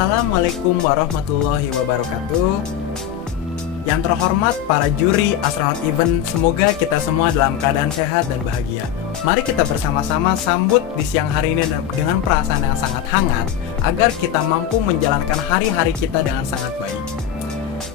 Assalamualaikum warahmatullahi wabarakatuh. Yang terhormat para juri astronot event, semoga kita semua dalam keadaan sehat dan bahagia. Mari kita bersama-sama sambut di siang hari ini dengan perasaan yang sangat hangat, agar kita mampu menjalankan hari-hari kita dengan sangat baik.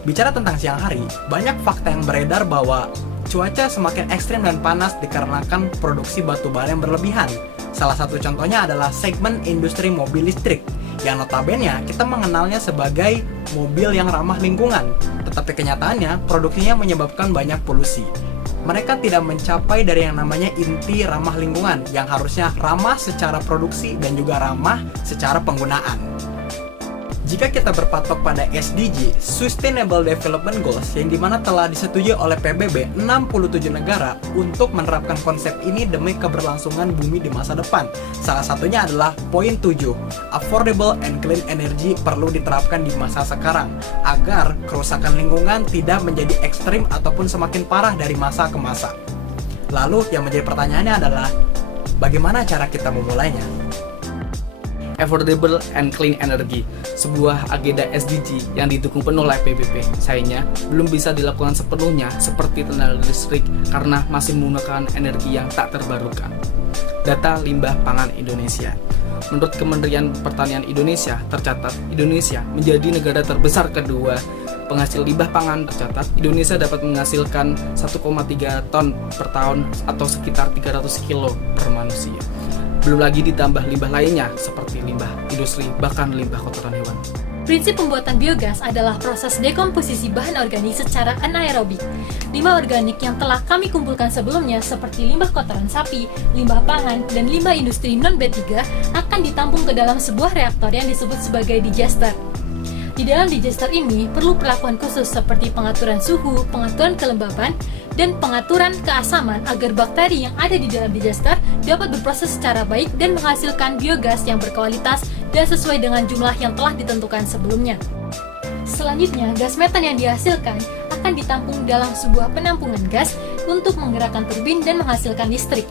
Bicara tentang siang hari, banyak fakta yang beredar bahwa cuaca semakin ekstrim dan panas dikarenakan produksi batu bara yang berlebihan. Salah satu contohnya adalah segmen industri mobil listrik, yang notabene kita mengenalnya sebagai mobil yang ramah lingkungan, tetapi kenyataannya produksinya menyebabkan banyak polusi. Mereka tidak mencapai dari yang namanya inti ramah lingkungan, yang harusnya ramah secara produksi dan juga ramah secara penggunaan. Jika kita berpatok pada SDG, Sustainable Development Goals, yang dimana telah disetujui oleh PBB 67 negara untuk menerapkan konsep ini demi keberlangsungan bumi di masa depan. Salah satunya adalah poin 7, Affordable and Clean Energy perlu diterapkan di masa sekarang, agar kerusakan lingkungan tidak menjadi ekstrim ataupun semakin parah dari masa ke masa. Lalu yang menjadi pertanyaannya adalah, bagaimana cara kita memulainya? Affordable and Clean Energy, sebuah agenda SDG yang didukung penuh oleh PBB. Sayangnya, belum bisa dilakukan sepenuhnya seperti tenaga listrik karena masih menggunakan energi yang tak terbarukan. Data limbah pangan Indonesia. Menurut Kementerian Pertanian Indonesia, tercatat Indonesia menjadi negara terbesar kedua penghasil limbah pangan. Tercatat Indonesia dapat menghasilkan 1,3 ton per tahun atau sekitar 300 kilo per manusia. Belum lagi ditambah limbah lainnya seperti limbah industri, bahkan limbah kotoran hewan. Prinsip pembuatan biogas adalah proses dekomposisi bahan organik secara anaerobik. Limbah organik yang telah kami kumpulkan sebelumnya seperti limbah kotoran sapi, limbah pangan, dan limbah industri non-B3 akan ditampung ke dalam sebuah reaktor yang disebut sebagai digester. Di dalam digester ini perlu perlakuan khusus seperti pengaturan suhu, pengaturan kelembaban, dan pengaturan keasaman agar bakteri yang ada di dalam digester dapat berproses secara baik dan menghasilkan biogas yang berkualitas dan sesuai dengan jumlah yang telah ditentukan sebelumnya. Selanjutnya, gas metan yang dihasilkan akan ditampung dalam sebuah penampungan gas untuk menggerakkan turbin dan menghasilkan listrik.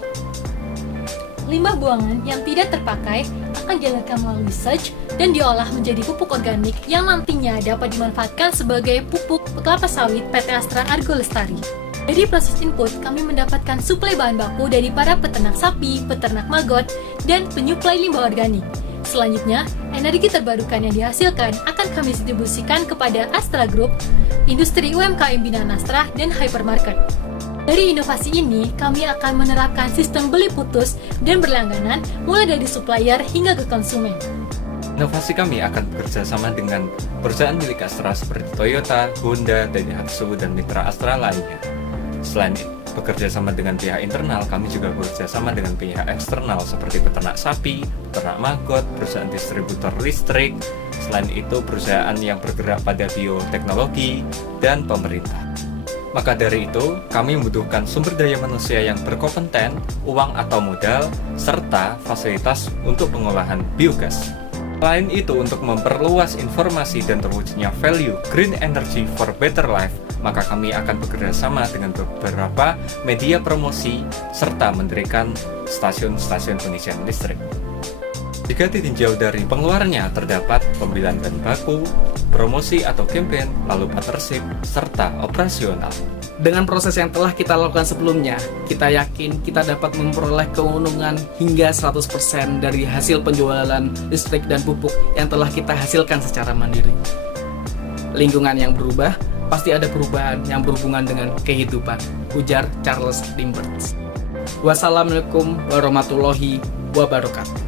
Limbah buangan yang tidak terpakai akan dialirkan melalui sludge dan diolah menjadi pupuk organik yang nantinya dapat dimanfaatkan sebagai pupuk kelapa sawit PT Astra Argo Lestari. Dari proses input, kami mendapatkan suplai bahan baku dari para peternak sapi, peternak maggot, dan penyuplai limbah organik. Selanjutnya, energi terbarukan yang dihasilkan akan kami distribusikan kepada Astra Group, industri UMKM binaan Astra, dan hypermarket. Dari inovasi ini, kami akan menerapkan sistem beli putus dan berlangganan mulai dari supplier hingga ke konsumen. Inovasi kami akan bekerja sama dengan perusahaan milik Astra seperti Toyota, Honda, Daihatsu, dan mitra Astra lainnya. Selain bekerja sama dengan pihak internal, kami juga bekerja sama dengan pihak eksternal seperti peternak sapi, peternak maggot, perusahaan distributor listrik, selain itu perusahaan yang bergerak pada bioteknologi, dan pemerintah. Maka dari itu, kami membutuhkan sumber daya manusia yang berkompeten, uang atau modal, serta fasilitas untuk pengolahan biogas. Selain itu, untuk memperluas informasi dan terwujudnya value Green Energy for Better Life, maka kami akan bekerja sama dengan beberapa media promosi serta mendirikan stasiun-stasiun pengisian listrik. Jika ditinjau dari pengeluarannya, terdapat pembelian bahan baku, promosi atau campaign, lalu partnership, serta operasional. Dengan proses yang telah kita lakukan sebelumnya, kita yakin kita dapat memperoleh keuntungan hingga 100% dari hasil penjualan listrik dan pupuk yang telah kita hasilkan secara mandiri. Lingkungan yang berubah, pasti ada perubahan yang berhubungan dengan kehidupan, ujar Charles Lindbergh. Wassalamualaikum warahmatullahi wabarakatuh.